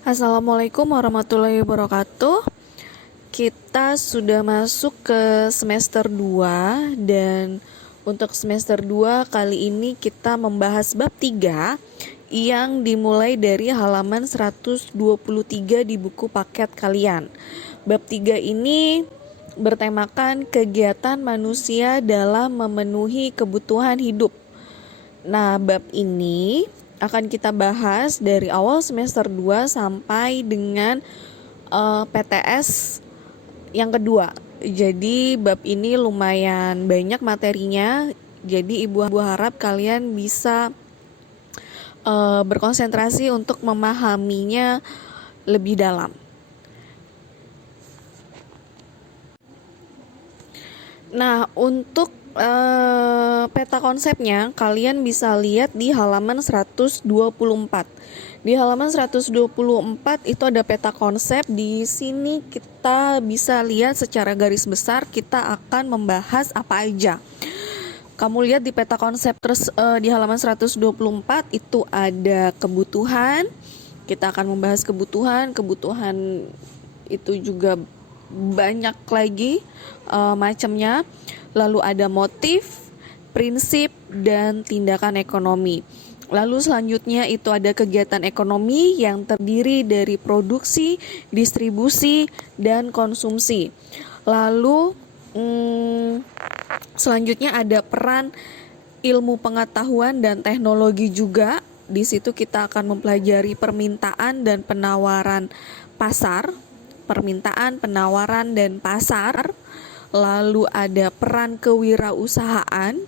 Assalamualaikum warahmatullahi wabarakatuh. Kita sudah masuk ke semester 2 dan untuk semester 2 kali ini kita membahas bab 3 yang dimulai dari halaman 123 di buku paket kalian. Bab 3 ini bertemakan kegiatan manusia dalam memenuhi kebutuhan hidup. Nah, bab ini akan kita bahas dari awal semester 2 sampai dengan PTS yang kedua. Jadi bab ini lumayan banyak materinya. Jadi ibu harap kalian bisa berkonsentrasi untuk memahaminya lebih dalam. Nah, untuk peta konsepnya kalian bisa lihat di halaman 124. Di halaman 124 itu ada peta konsep. Di sini kita bisa lihat secara garis besar kita akan membahas apa aja. Kamu lihat di peta konsep terus di halaman 124 itu ada kebutuhan. Kita akan membahas kebutuhan itu juga banyak lagi macamnya. Lalu ada motif, prinsip, dan tindakan ekonomi. Lalu selanjutnya itu ada kegiatan ekonomi yang terdiri dari produksi, distribusi, dan konsumsi. Lalu selanjutnya ada peran ilmu pengetahuan dan teknologi juga. Di situ kita akan mempelajari permintaan dan penawaran pasar. Permintaan, penawaran, dan pasar. Lalu ada peran kewirausahaan,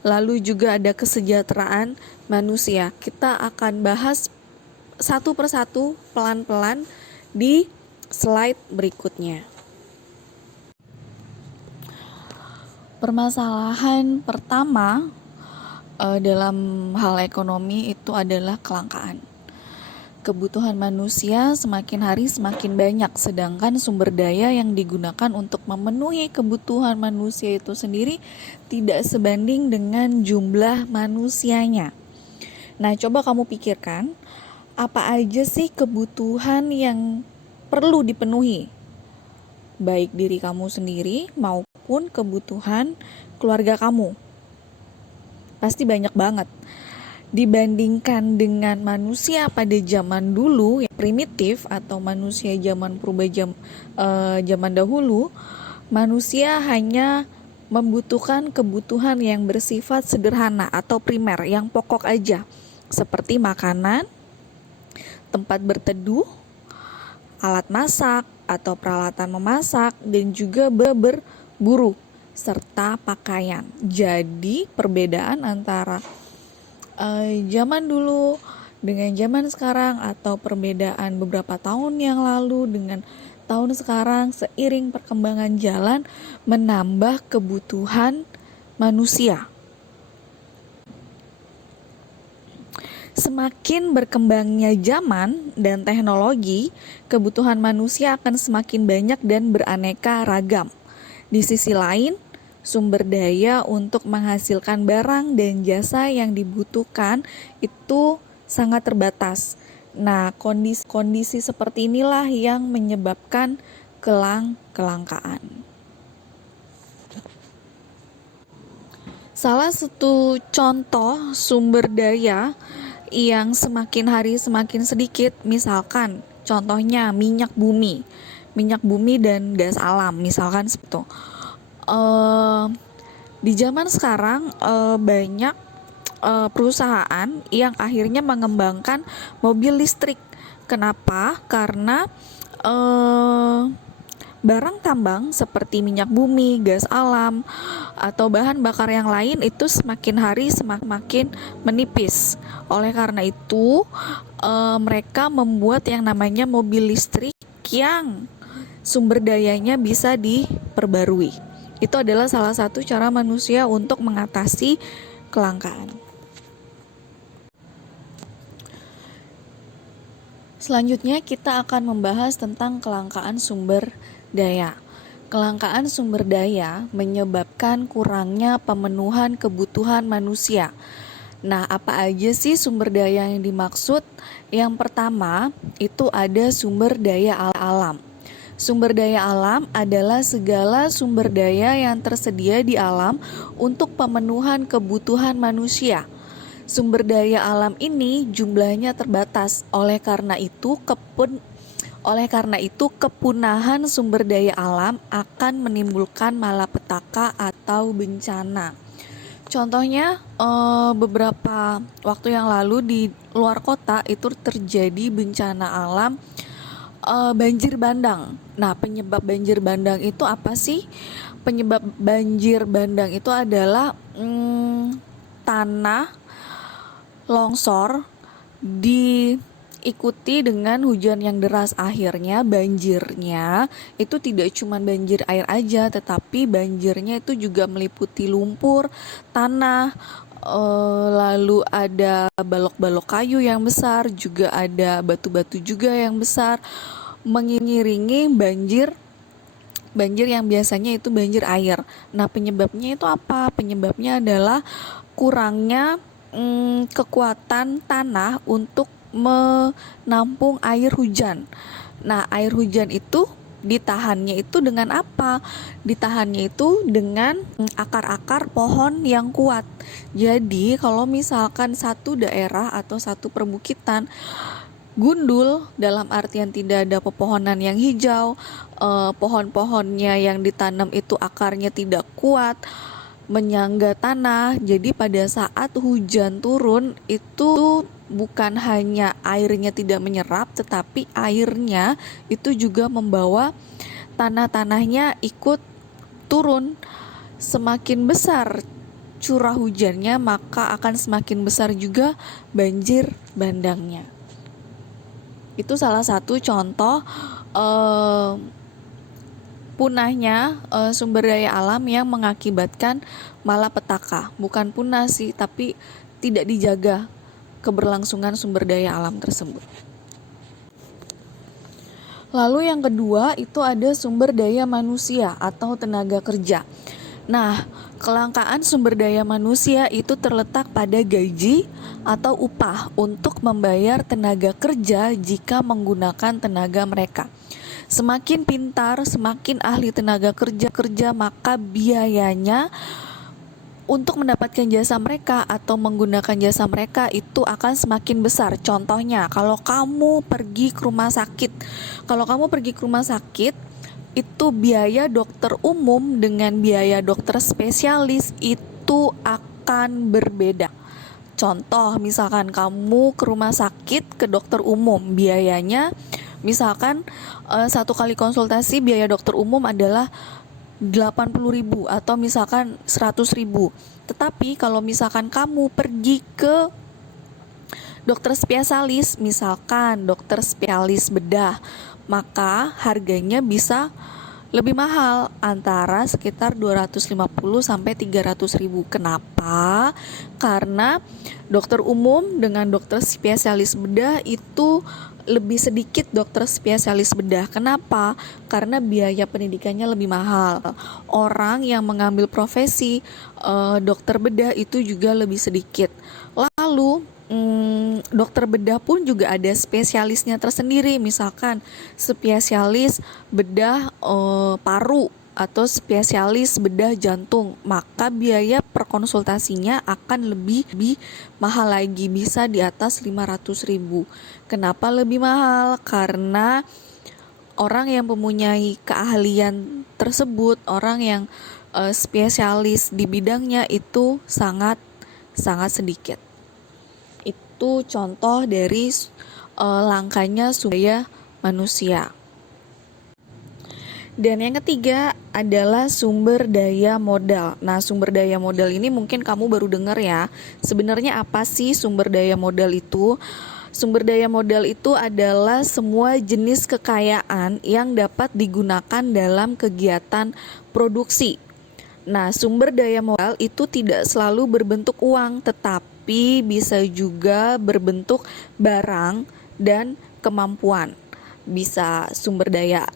lalu juga ada kesejahteraan manusia. Kita akan bahas satu persatu pelan-pelan di slide berikutnya. Permasalahan pertama dalam hal ekonomi itu adalah kelangkaan. Kebutuhan manusia semakin hari semakin banyak, sedangkan sumber daya yang digunakan untuk memenuhi kebutuhan manusia itu sendiri tidak sebanding dengan jumlah manusianya. Nah, coba kamu pikirkan, apa aja sih kebutuhan yang perlu dipenuhi? Baik diri kamu sendiri maupun kebutuhan keluarga kamu. Pasti banyak banget. Dibandingkan dengan manusia pada zaman dulu yang primitif atau manusia zaman zaman dahulu, manusia hanya membutuhkan kebutuhan yang bersifat sederhana atau primer, yang pokok aja, seperti makanan, tempat berteduh, alat masak atau peralatan memasak, dan juga berburu serta pakaian. Jadi perbedaan antara zaman dulu dengan zaman sekarang atau perbedaan beberapa tahun yang lalu dengan tahun sekarang seiring perkembangan zaman menambah kebutuhan manusia. Semakin berkembangnya zaman dan teknologi, kebutuhan manusia akan semakin banyak dan beraneka ragam. Di sisi lain, sumber daya untuk menghasilkan barang dan jasa yang dibutuhkan itu sangat terbatas. Nah, kondisi seperti inilah yang menyebabkan kelangkaan. Salah satu contoh sumber daya yang semakin hari semakin sedikit, misalkan contohnya minyak bumi dan gas alam, misalkan seperti itu. Di zaman sekarang banyak perusahaan yang akhirnya mengembangkan mobil listrik. Kenapa? Karena barang tambang seperti minyak bumi, gas alam, atau bahan bakar yang lain itu semakin hari semakin menipis. Oleh karena itu mereka membuat yang namanya mobil listrik yang sumber dayanya bisa diperbarui. Itu adalah salah satu cara manusia untuk mengatasi kelangkaan. Selanjutnya kita akan membahas tentang kelangkaan sumber daya. Kelangkaan sumber daya menyebabkan kurangnya pemenuhan kebutuhan manusia. Nah, apa aja sih sumber daya yang dimaksud? Yang pertama, itu ada sumber daya alam. Sumber daya alam adalah segala sumber daya yang tersedia di alam untuk pemenuhan kebutuhan manusia. Sumber daya alam ini jumlahnya terbatas. Oleh karena itu kepunahan sumber daya alam akan menimbulkan malapetaka atau bencana. Contohnya, beberapa waktu yang lalu di luar kota itu terjadi bencana alam, banjir bandang. Nah, penyebab banjir bandang itu apa sih? Penyebab banjir bandang itu adalah tanah longsor diikuti dengan hujan yang deras. Akhirnya banjirnya itu tidak cuma banjir air aja, tetapi banjirnya itu juga meliputi lumpur, tanah, lalu ada balok-balok kayu yang besar, juga ada batu-batu juga yang besar, mengiringi banjir yang biasanya itu banjir air. Nah, penyebabnya itu apa? Penyebabnya adalah kurangnya kekuatan tanah untuk menampung air hujan. Nah, air hujan itu ditahannya itu dengan apa? Ditahannya itu dengan akar-akar pohon yang kuat. Jadi, kalau misalkan satu daerah atau satu perbukitan gundul, dalam artian tidak ada pepohonan yang hijau, pohon-pohonnya yang ditanam itu akarnya tidak kuat, menyangga tanah. Jadi pada saat hujan turun itu bukan hanya airnya tidak menyerap, tetapi airnya itu juga membawa tanah-tanahnya ikut turun. Semakin besar curah hujannya, maka akan semakin besar juga banjir bandangnya. Itu salah satu contoh punahnya sumber daya alam yang mengakibatkan malapetaka. Bukan punah sih, tapi tidak dijaga keberlangsungan sumber daya alam tersebut. Lalu yang kedua itu ada sumber daya manusia atau tenaga kerja. Nah, kelangkaan sumber daya manusia itu terletak pada gaji atau upah untuk membayar tenaga kerja jika menggunakan tenaga mereka. Semakin pintar, semakin ahli tenaga kerja, maka biayanya untuk mendapatkan jasa mereka atau menggunakan jasa mereka itu akan semakin besar. Contohnya, kalau kamu pergi ke rumah sakit, itu biaya dokter umum dengan biaya dokter spesialis itu akan berbeda. Contoh, misalkan kamu ke rumah sakit ke dokter umum, biayanya misalkan satu kali konsultasi biaya dokter umum adalah 80.000 atau misalkan 100.000. Tetapi kalau misalkan kamu pergi ke dokter spesialis, misalkan dokter spesialis bedah, maka harganya bisa lebih mahal, antara sekitar 250 sampai 300.000. Kenapa? Karena dokter umum dengan dokter spesialis bedah itu lebih sedikit dokter spesialis bedah. Kenapa? Karena biaya pendidikannya lebih mahal. Orang yang mengambil profesi dokter bedah itu juga lebih sedikit. Lalu dokter bedah pun juga ada spesialisnya tersendiri, misalkan spesialis bedah paru atau spesialis bedah jantung, maka biaya per konsultasinya akan lebih mahal lagi, bisa di atas 500.000. Kenapa lebih mahal? Karena orang yang mempunyai keahlian tersebut, orang yang spesialis di bidangnya itu sangat sedikit. Itu contoh dari langkanya sumber daya manusia. Dan yang ketiga adalah sumber daya modal. Nah, sumber daya modal ini mungkin kamu baru dengar ya. Sebenarnya apa sih sumber daya modal itu? Sumber daya modal itu adalah semua jenis kekayaan yang dapat digunakan dalam kegiatan produksi. Nah, sumber daya modal itu tidak selalu berbentuk uang, tetapi bisa juga berbentuk barang dan kemampuan. Bisa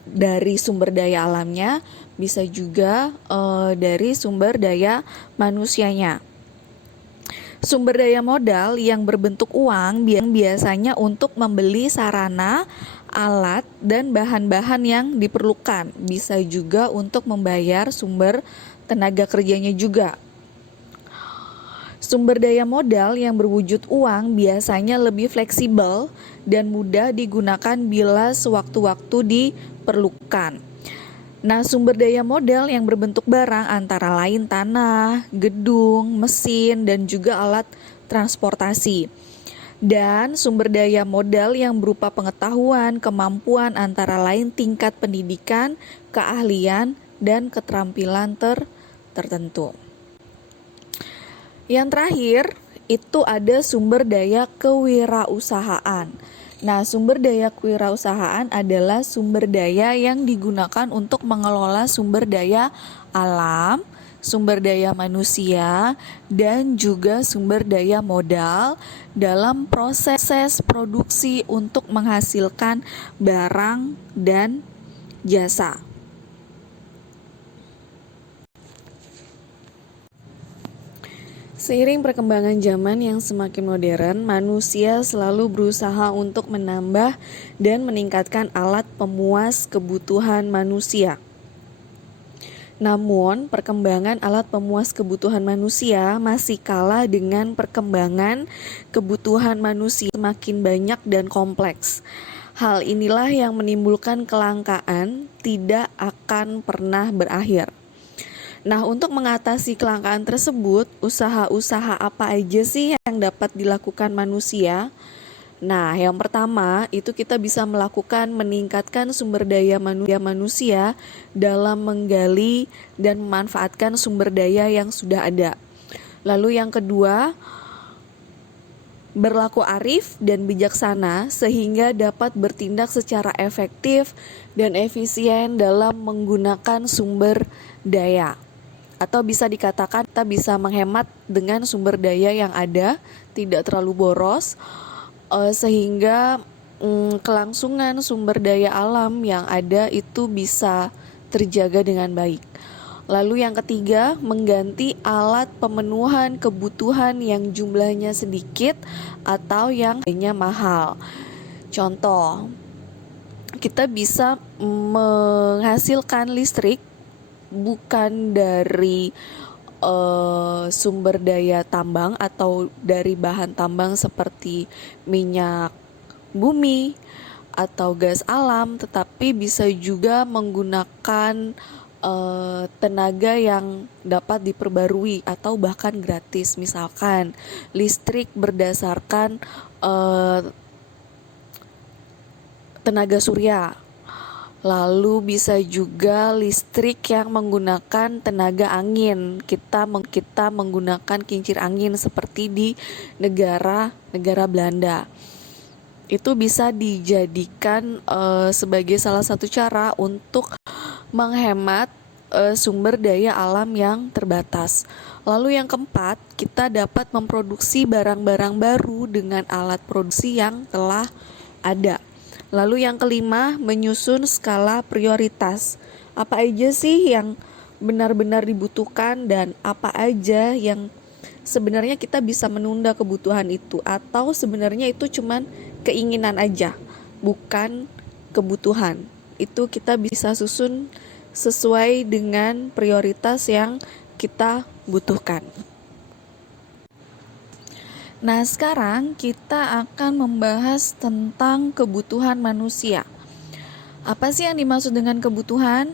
dari sumber daya alamnya, bisa juga dari sumber daya manusianya. Sumber daya modal yang berbentuk uang biasanya untuk membeli sarana, alat, dan bahan-bahan yang diperlukan. Bisa juga untuk membayar sumber tenaga kerjanya juga. Sumber daya modal yang berwujud uang biasanya lebih fleksibel dan mudah digunakan bila sewaktu-waktu diperlukan. Nah, sumber daya modal yang berbentuk barang antara lain tanah, gedung, mesin, dan juga alat transportasi. Dan sumber daya modal yang berupa pengetahuan, kemampuan antara lain tingkat pendidikan, keahlian, dan keterampilan tertentu. Yang terakhir, itu ada sumber daya kewirausahaan. Nah, sumber daya kewirausahaan adalah sumber daya yang digunakan untuk mengelola sumber daya alam, sumber daya manusia, dan juga sumber daya modal dalam proses produksi untuk menghasilkan barang dan jasa. Seiring perkembangan zaman yang semakin modern, manusia selalu berusaha untuk menambah dan meningkatkan alat pemuas kebutuhan manusia. Namun, perkembangan alat pemuas kebutuhan manusia masih kalah dengan perkembangan kebutuhan manusia semakin banyak dan kompleks. Hal inilah yang menimbulkan kelangkaan tidak akan pernah berakhir. Nah, untuk mengatasi kelangkaan tersebut, usaha-usaha apa aja sih yang dapat dilakukan manusia? Nah, yang pertama itu kita bisa meningkatkan sumber daya manusia dalam menggali dan memanfaatkan sumber daya yang sudah ada. Lalu yang kedua, berlaku arif dan bijaksana sehingga dapat bertindak secara efektif dan efisien dalam menggunakan sumber daya. Atau bisa dikatakan kita bisa menghemat dengan sumber daya yang ada, tidak terlalu boros, sehingga kelangsungan sumber daya alam yang ada itu bisa terjaga dengan baik. Lalu yang ketiga, mengganti alat pemenuhan kebutuhan yang jumlahnya sedikit atau yang harganya mahal. Contoh, kita bisa menghasilkan listrik bukan dari sumber daya tambang atau dari bahan tambang seperti minyak bumi atau gas alam, tetapi bisa juga menggunakan tenaga yang dapat diperbarui atau bahkan gratis. Misalkan listrik berdasarkan tenaga surya. Lalu bisa juga listrik yang menggunakan tenaga angin. Kita menggunakan kincir angin seperti di negara Belanda. Itu bisa dijadikan sebagai salah satu cara untuk menghemat sumber daya alam yang terbatas. Lalu yang keempat, kita dapat memproduksi barang-barang baru dengan alat produksi yang telah ada. Lalu yang kelima, menyusun skala prioritas. Apa aja sih yang benar-benar dibutuhkan dan apa aja yang sebenarnya kita bisa menunda kebutuhan itu, atau sebenarnya itu cuman keinginan aja, bukan kebutuhan. Itu kita bisa susun sesuai dengan prioritas yang kita butuhkan. Nah, sekarang kita akan membahas tentang kebutuhan manusia. Apa sih yang dimaksud dengan kebutuhan?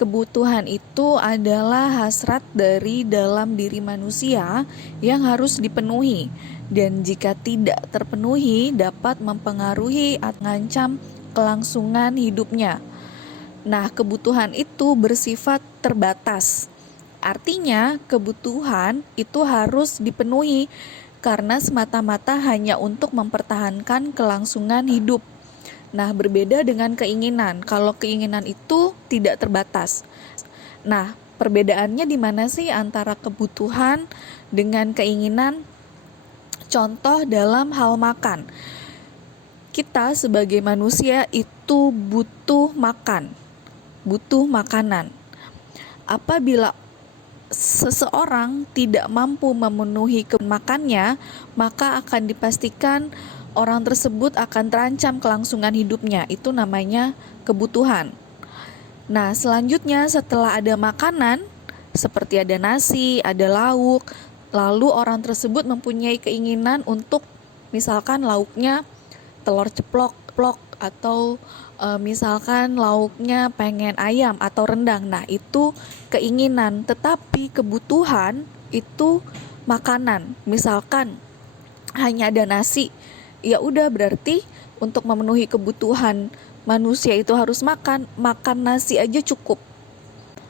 Kebutuhan itu adalah hasrat dari dalam diri manusia yang harus dipenuhi, dan jika tidak terpenuhi dapat mempengaruhi atau mengancam kelangsungan hidupnya. Nah, kebutuhan itu bersifat terbatas. Artinya, kebutuhan itu harus dipenuhi karena semata-mata hanya untuk mempertahankan kelangsungan hidup. Nah, berbeda dengan keinginan. Kalau keinginan itu tidak terbatas. Nah, perbedaannya di mana sih antara kebutuhan dengan keinginan? Contoh dalam hal makan. Kita sebagai manusia itu butuh makan, butuh makanan. Apabila seseorang tidak mampu memenuhi kebutuhan makannya, maka akan dipastikan orang tersebut akan terancam kelangsungan hidupnya. Itu namanya kebutuhan. Nah, selanjutnya setelah ada makanan, seperti ada nasi, ada lauk, lalu orang tersebut mempunyai keinginan untuk misalkan lauknya telur ceplok atau misalkan lauknya pengen ayam atau rendang. Nah, itu keinginan, tetapi kebutuhan itu makanan. Misalkan hanya ada nasi, ya udah berarti untuk memenuhi kebutuhan manusia itu harus makan nasi aja cukup.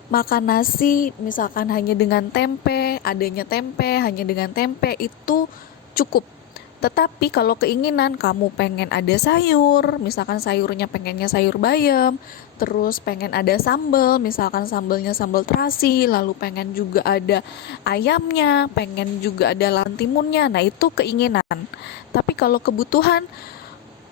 Makan nasi misalkan hanya dengan tempe, adanya tempe, hanya dengan tempe itu cukup. Tetapi kalau keinginan kamu pengen ada sayur, misalkan sayurnya pengennya sayur bayam, terus pengen ada sambal, misalkan sambalnya sambal terasi, lalu pengen juga ada ayamnya, pengen juga ada lantimunnya, nah itu keinginan. Tapi kalau kebutuhan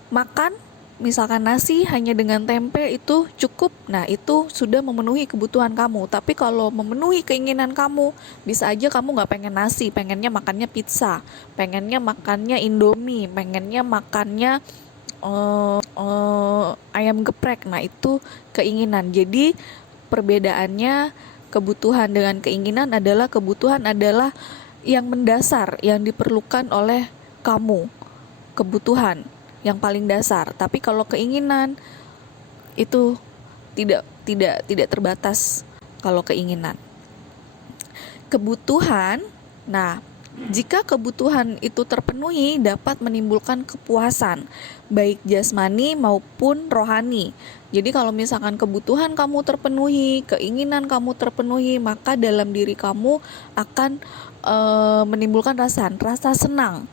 makan, misalkan nasi hanya dengan tempe itu cukup, nah itu sudah memenuhi kebutuhan kamu. Tapi kalau memenuhi keinginan kamu, bisa aja kamu nggak pengen nasi, pengennya makannya pizza, pengennya makannya indomie, pengennya makannya ayam geprek. Nah itu keinginan. Jadi perbedaannya kebutuhan dengan keinginan adalah kebutuhan adalah yang mendasar, yang diperlukan oleh kamu, kebutuhan yang paling dasar. Tapi kalau keinginan itu tidak terbatas. Kalau keinginan, kebutuhan, nah jika kebutuhan itu terpenuhi dapat menimbulkan kepuasan baik jasmani maupun rohani. Jadi kalau misalkan kebutuhan kamu terpenuhi, keinginan kamu terpenuhi, maka dalam diri kamu akan menimbulkan rasa senang.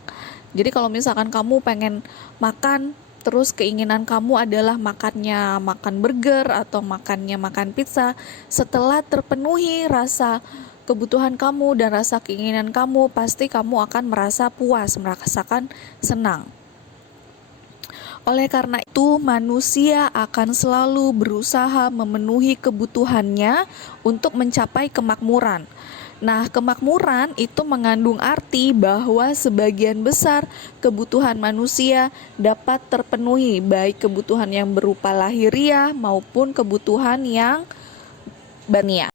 Jadi kalau misalkan kamu pengen makan, terus keinginan kamu adalah makan burger atau makan pizza, setelah terpenuhi rasa kebutuhan kamu dan rasa keinginan kamu, pasti kamu akan merasa puas, merasakan senang. Oleh karena itu, manusia akan selalu berusaha memenuhi kebutuhannya untuk mencapai kemakmuran. Nah, kemakmuran itu mengandung arti bahwa sebagian besar kebutuhan manusia dapat terpenuhi, baik kebutuhan yang berupa lahiriah maupun kebutuhan yang batiniah.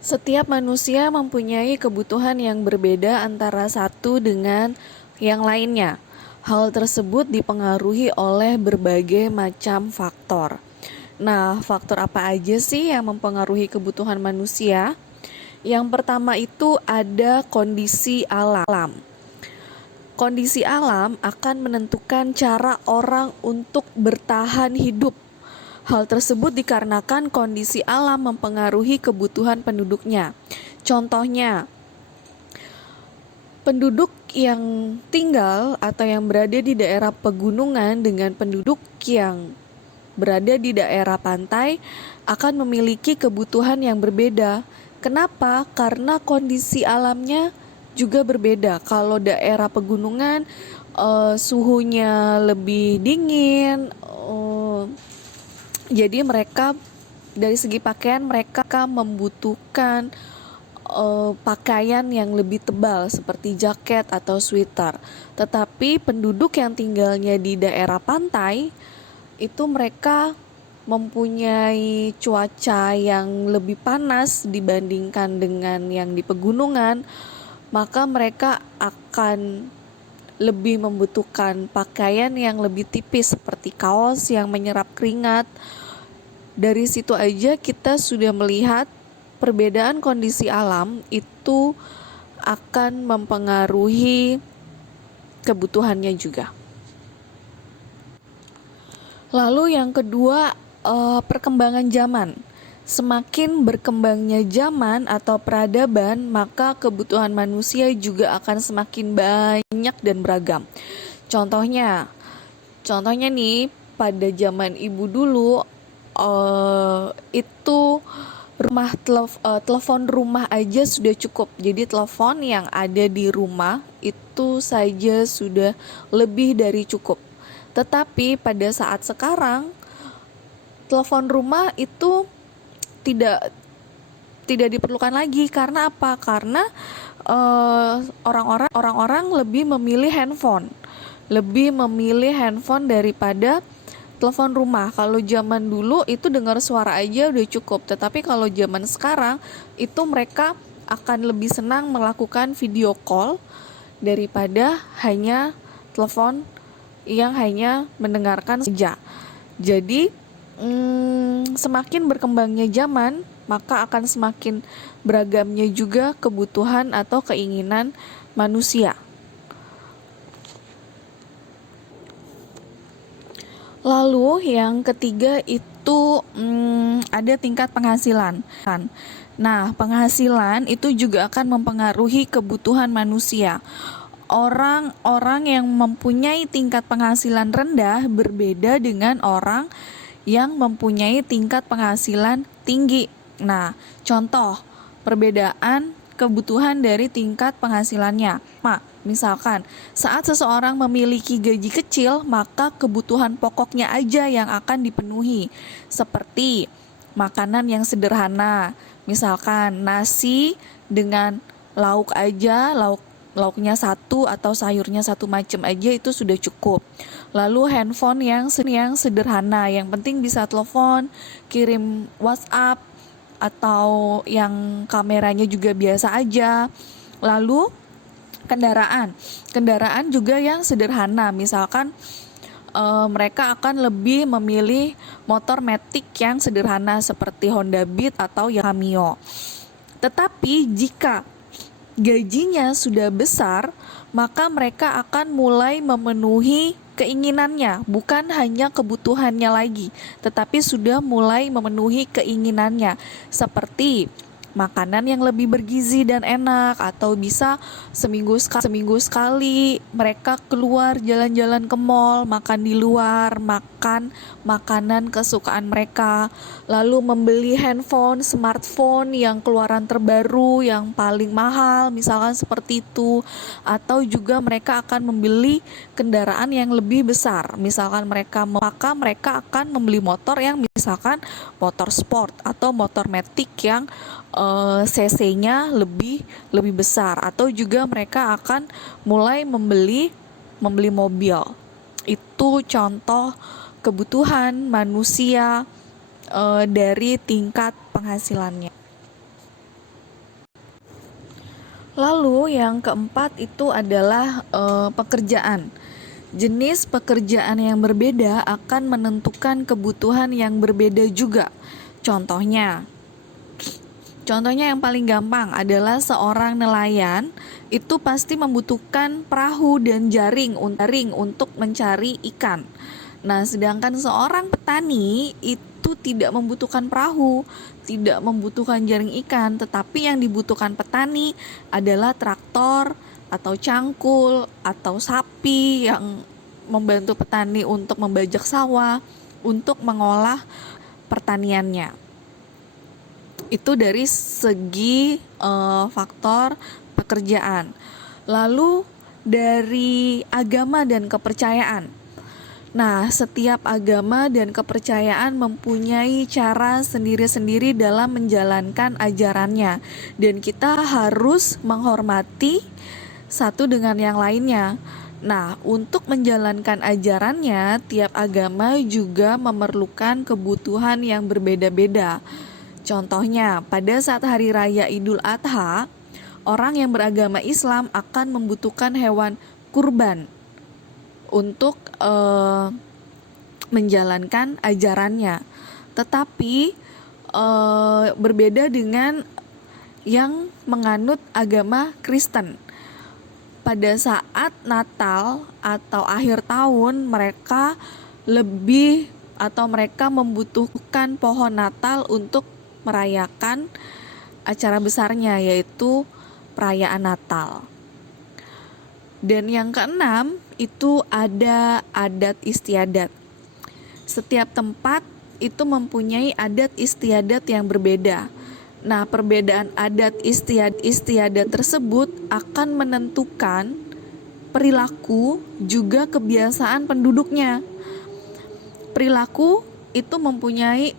Setiap manusia mempunyai kebutuhan yang berbeda antara satu dengan yang lainnya. Hal tersebut dipengaruhi oleh berbagai macam faktor. Nah, faktor apa aja sih yang mempengaruhi kebutuhan manusia? Yang pertama itu ada kondisi alam. Kondisi alam akan menentukan cara orang untuk bertahan hidup. Hal tersebut dikarenakan kondisi alam mempengaruhi kebutuhan penduduknya. Contohnya, penduduk yang tinggal atau yang berada di daerah pegunungan dengan penduduk yang berada di daerah pantai akan memiliki kebutuhan yang berbeda. Kenapa? Karena kondisi alamnya juga berbeda. Kalau daerah pegunungan suhunya lebih dingin, jadi mereka dari segi pakaian mereka membutuhkan pakaian yang lebih tebal seperti jaket atau sweater. Tetapi penduduk yang tinggalnya di daerah pantai itu mereka mempunyai cuaca yang lebih panas dibandingkan dengan yang di pegunungan, maka mereka akan lebih membutuhkan pakaian yang lebih tipis seperti kaos yang menyerap keringat. Dari situ aja kita sudah melihat perbedaan kondisi alam itu akan mempengaruhi kebutuhannya juga. Lalu yang kedua, perkembangan zaman. Semakin berkembangnya zaman atau peradaban, maka kebutuhan manusia juga akan semakin banyak dan beragam. Contohnya nih, pada zaman ibu dulu, itu telepon rumah aja sudah cukup. Jadi telepon yang ada di rumah itu saja sudah lebih dari cukup. Tetapi pada saat sekarang, telepon rumah itu tidak tidak diperlukan lagi. Karena apa? Karena orang-orang lebih memilih handphone daripada telepon rumah. Kalau zaman dulu itu dengar suara aja udah cukup, tetapi kalau zaman sekarang itu mereka akan lebih senang melakukan video call daripada hanya telepon yang hanya mendengarkan saja. Jadi semakin berkembangnya zaman, maka akan semakin beragamnya juga kebutuhan atau keinginan manusia. Lalu yang ketiga itu ada tingkat penghasilan. Nah, penghasilan itu juga akan mempengaruhi kebutuhan manusia. Orang-orang yang mempunyai tingkat penghasilan rendah berbeda dengan orang yang mempunyai tingkat penghasilan tinggi. Nah, contoh perbedaan kebutuhan dari tingkat penghasilannya. Misalkan saat seseorang memiliki gaji kecil, maka kebutuhan pokoknya aja yang akan dipenuhi, seperti makanan yang sederhana, misalkan nasi dengan lauk aja, lauknya satu atau sayurnya satu macam aja itu sudah cukup. Lalu handphone yang sederhana, yang penting bisa telepon, kirim WhatsApp, atau yang kameranya juga biasa aja. Lalu kendaraan juga yang sederhana, misalkan mereka akan lebih memilih motor matic yang sederhana seperti Honda Beat atau Cameo. Tetapi jika gajinya sudah besar, maka mereka akan mulai memenuhi keinginannya, bukan hanya kebutuhannya lagi, tetapi sudah mulai memenuhi keinginannya, seperti makanan yang lebih bergizi dan enak, atau bisa seminggu sekali mereka keluar jalan-jalan ke mall, makan di luar, makan makanan kesukaan mereka, lalu membeli smartphone yang keluaran terbaru yang paling mahal, misalkan seperti itu. Atau juga mereka akan membeli kendaraan yang lebih besar, misalkan mereka akan membeli motor yang misalkan motor sport atau motor matic yang cc-nya lebih besar, atau juga mereka akan mulai membeli mobil. Itu contoh kebutuhan manusia dari tingkat penghasilannya. Lalu yang keempat itu adalah pekerjaan. Jenis pekerjaan yang berbeda akan menentukan kebutuhan yang berbeda juga. Contohnya yang paling gampang adalah seorang nelayan itu pasti membutuhkan perahu dan jaring untuk mencari ikan. Nah, sedangkan seorang petani itu tidak membutuhkan perahu, tidak membutuhkan jaring ikan, tetapi yang dibutuhkan petani adalah traktor atau cangkul atau sapi yang membantu petani untuk membajak sawah, untuk mengolah pertaniannya. Itu dari segi faktor pekerjaan. Lalu dari agama dan kepercayaan. Nah, setiap agama dan kepercayaan mempunyai cara sendiri-sendiri dalam menjalankan ajarannya, dan kita harus menghormati satu dengan yang lainnya. Nah, untuk menjalankan ajarannya, tiap agama juga memerlukan kebutuhan yang berbeda-beda. Contohnya, pada saat hari raya Idul Adha, orang yang beragama Islam akan membutuhkan hewan kurban untuk menjalankan ajarannya. Tetapi berbeda dengan yang menganut agama Kristen. Pada saat Natal atau akhir tahun, mereka membutuhkan pohon Natal untuk merayakan acara besarnya, yaitu perayaan Natal. Dan yang keenam itu ada adat istiadat. Setiap tempat itu mempunyai adat istiadat yang berbeda. Nah, perbedaan adat istiadat tersebut akan menentukan perilaku juga kebiasaan penduduknya. Perilaku itu mempunyai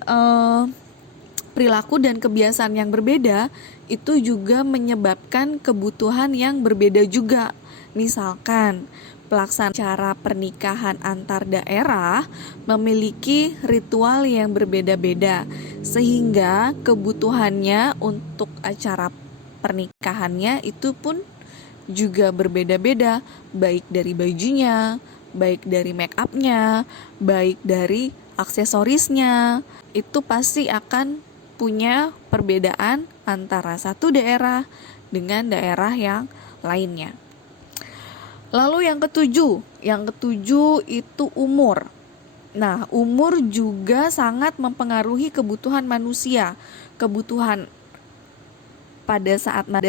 Perilaku dan kebiasaan yang berbeda itu juga menyebabkan kebutuhan yang berbeda juga. Misalkan, pelaksanaan cara pernikahan antar daerah memiliki ritual yang berbeda-beda, sehingga kebutuhannya untuk acara pernikahannya itu pun juga berbeda-beda, baik dari bajunya, baik dari make upnya, baik dari aksesorisnya. Itu pasti akan punya perbedaan antara satu daerah dengan daerah yang lainnya. Lalu yang ketujuh itu umur. Nah, umur juga sangat mempengaruhi kebutuhan manusia. Kebutuhan pada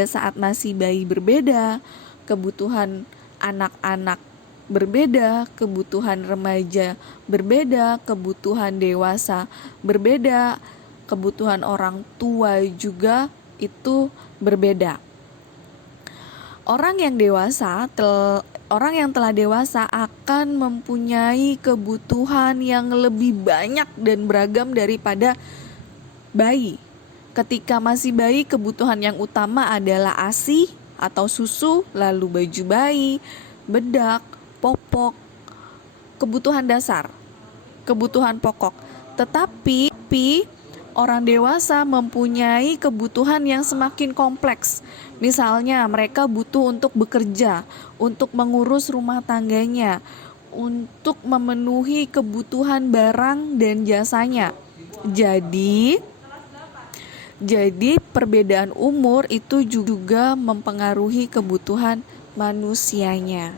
saat masih bayi berbeda, kebutuhan anak-anak berbeda, kebutuhan remaja berbeda, kebutuhan dewasa berbeda, kebutuhan orang tua juga itu berbeda. Orang yang telah dewasa akan mempunyai kebutuhan yang lebih banyak dan beragam daripada bayi. Ketika masih bayi, kebutuhan yang utama adalah ASI atau susu, lalu baju bayi, bedak, popok, kebutuhan dasar, kebutuhan pokok. Tetapi orang dewasa mempunyai kebutuhan yang semakin kompleks. Misalnya mereka butuh untuk bekerja, untuk mengurus rumah tangganya, untuk memenuhi kebutuhan barang dan jasanya. Jadi perbedaan umur itu juga mempengaruhi kebutuhan manusianya.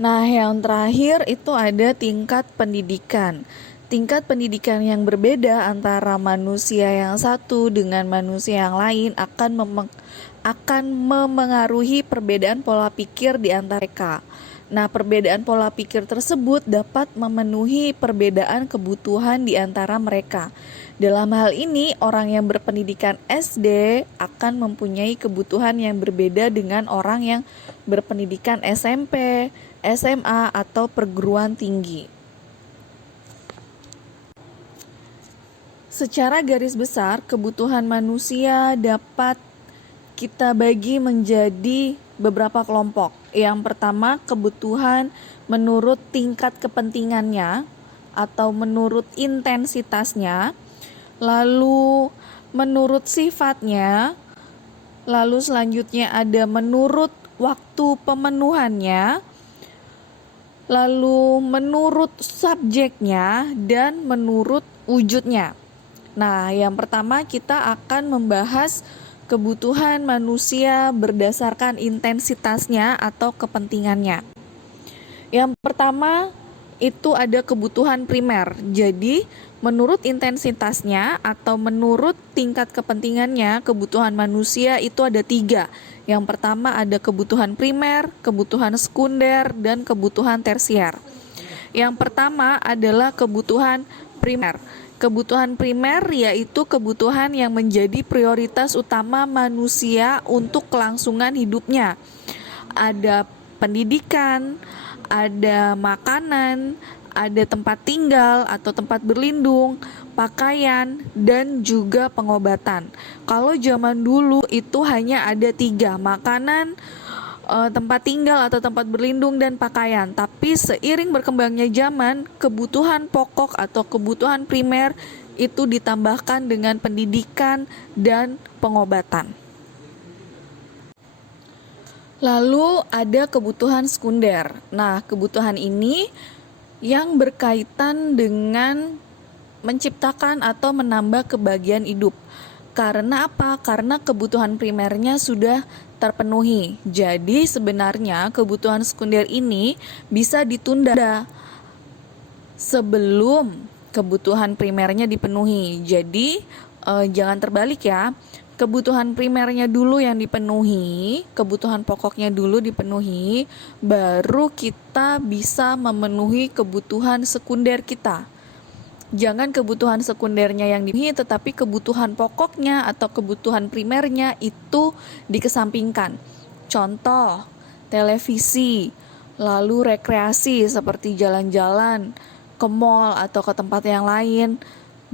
Nah, yang terakhir itu ada tingkat pendidikan. Tingkat pendidikan yang berbeda antara manusia yang satu dengan manusia yang lain akan memengaruhi perbedaan pola pikir di antara mereka. Nah, perbedaan pola pikir tersebut dapat memenuhi perbedaan kebutuhan di antara mereka. Dalam hal ini, orang yang berpendidikan SD akan mempunyai kebutuhan yang berbeda dengan orang yang berpendidikan SMP, SMA, atau perguruan tinggi. Secara garis besar, kebutuhan manusia dapat kita bagi menjadi beberapa kelompok. Yang pertama, kebutuhan menurut tingkat kepentingannya atau menurut intensitasnya, lalu menurut sifatnya, lalu selanjutnya ada menurut waktu pemenuhannya, lalu menurut subjeknya, dan menurut wujudnya. Nah, yang pertama kita akan membahas kebutuhan manusia berdasarkan intensitasnya atau kepentingannya. Yang pertama itu ada kebutuhan primer. Jadi, menurut intensitasnya atau menurut tingkat kepentingannya, kebutuhan manusia itu ada 3. Yang pertama ada kebutuhan primer, kebutuhan sekunder, dan kebutuhan tersier. Yang pertama adalah kebutuhan primer. Kebutuhan primer yaitu kebutuhan yang menjadi prioritas utama manusia untuk kelangsungan hidupnya. Ada pendidikan, ada makanan, ada tempat tinggal atau tempat berlindung, pakaian, dan juga pengobatan. Kalau zaman dulu itu hanya ada 3, makanan, tempat tinggal atau tempat berlindung, dan pakaian. Tapi seiring berkembangnya zaman, kebutuhan pokok atau kebutuhan primer itu ditambahkan dengan pendidikan dan pengobatan. Lalu ada kebutuhan sekunder. Nah, kebutuhan ini yang berkaitan dengan menciptakan atau menambah kebahagiaan hidup. Karena apa? Karena kebutuhan primernya sudah terpenuhi. Jadi sebenarnya kebutuhan sekunder ini bisa ditunda sebelum kebutuhan primernya dipenuhi. Jadi jangan terbalik ya. Kebutuhan primernya dulu yang dipenuhi, kebutuhan pokoknya dulu dipenuhi, baru kita bisa memenuhi kebutuhan sekunder kita. Jangan kebutuhan sekundernya yang dipenuhi, tetapi kebutuhan pokoknya atau kebutuhan primernya itu dikesampingkan. Contoh, televisi, lalu rekreasi seperti jalan-jalan ke mall atau ke tempat yang lain,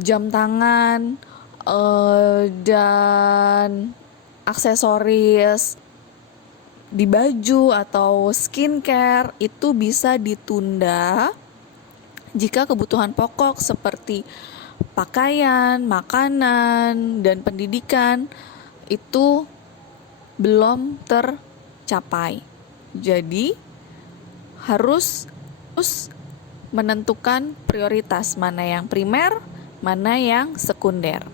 jam tangan, dan aksesoris di baju atau skincare itu bisa ditunda jika kebutuhan pokok seperti pakaian, makanan, dan pendidikan itu belum tercapai. Jadi harus menentukan prioritas mana yang primer, mana yang sekunder.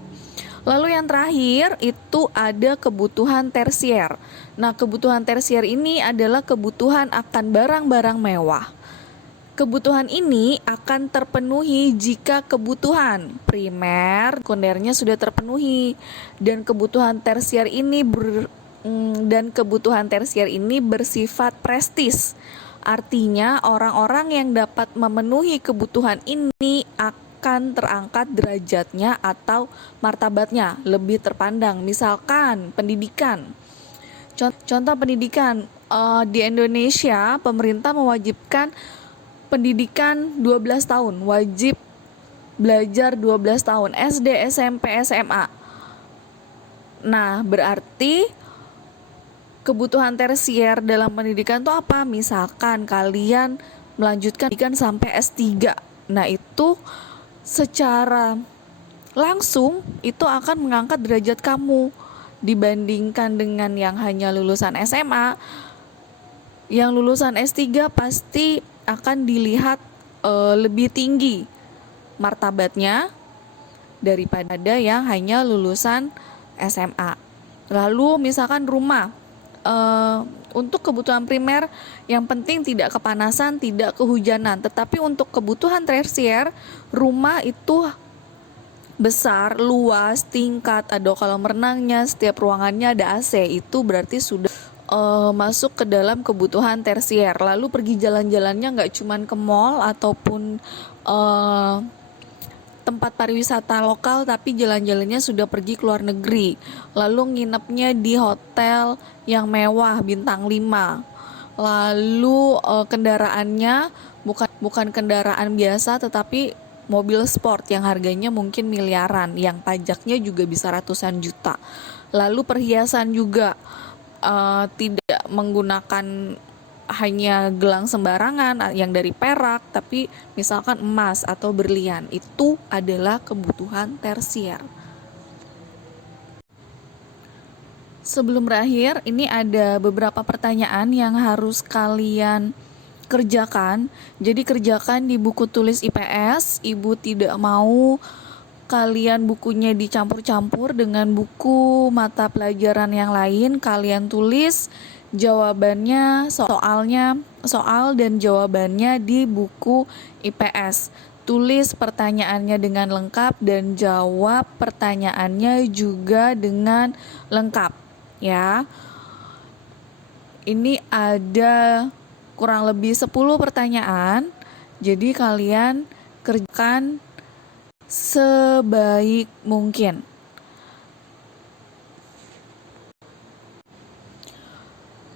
Lalu yang terakhir itu ada kebutuhan tersier. Nah, kebutuhan tersier ini adalah kebutuhan akan barang-barang mewah. Kebutuhan ini akan terpenuhi jika kebutuhan primer, sekundernya sudah terpenuhi, dan kebutuhan tersier ini bersifat prestis. Artinya orang-orang yang dapat memenuhi kebutuhan ini akan terangkat derajatnya atau martabatnya lebih terpandang. Misalkan pendidikan. Contoh pendidikan, di Indonesia pemerintah mewajibkan pendidikan 12 tahun, wajib belajar 12 tahun, SD, SMP, SMA. Nah, berarti kebutuhan tersier dalam pendidikan itu apa? Misalkan kalian melanjutkan pendidikan sampai S3. Nah, itu secara langsung itu akan mengangkat derajat kamu dibandingkan dengan yang hanya lulusan SMA. Yang lulusan S3 pasti akan dilihat lebih tinggi martabatnya daripada yang hanya lulusan SMA. Lalu misalkan rumah, untuk kebutuhan primer yang penting tidak kepanasan, tidak kehujanan. Tetapi untuk kebutuhan tersier, rumah itu besar, luas, tingkat, ada kolam renangnya, setiap ruangannya ada AC. Itu berarti sudah masuk ke dalam kebutuhan tersier. Lalu pergi jalan-jalannya nggak cuma ke mall ataupun tempat pariwisata lokal, tapi jalan-jalannya sudah pergi ke luar negeri. Lalu nginepnya di hotel yang mewah bintang 5. Lalu kendaraannya bukan kendaraan biasa tetapi mobil sport yang harganya mungkin miliaran, yang pajaknya juga bisa ratusan juta. Lalu perhiasan juga tidak menggunakan hanya gelang sembarangan yang dari perak, tapi misalkan emas atau berlian. Itu adalah kebutuhan tersier. Sebelum berakhir, ini ada beberapa pertanyaan yang harus kalian kerjakan. Jadi kerjakan di buku tulis IPS. Ibu tidak mau kalian bukunya dicampur-campur dengan buku mata pelajaran yang lain. Kalian tulis jawabannya, soal dan jawabannya di buku IPS. Tulis pertanyaannya dengan lengkap dan jawab pertanyaannya juga dengan lengkap, ya. Ini ada kurang lebih 10 pertanyaan. Jadi kalian kerjakan sebaik mungkin.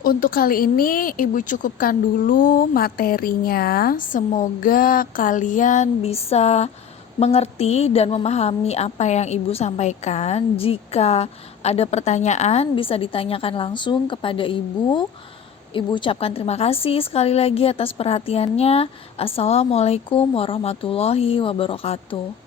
Untuk kali ini Ibu cukupkan dulu materinya. Semoga kalian bisa mengerti dan memahami apa yang Ibu sampaikan. Jika ada pertanyaan bisa ditanyakan langsung kepada Ibu. Ibu ucapkan terima kasih sekali lagi atas perhatiannya. Assalamualaikum warahmatullahi wabarakatuh.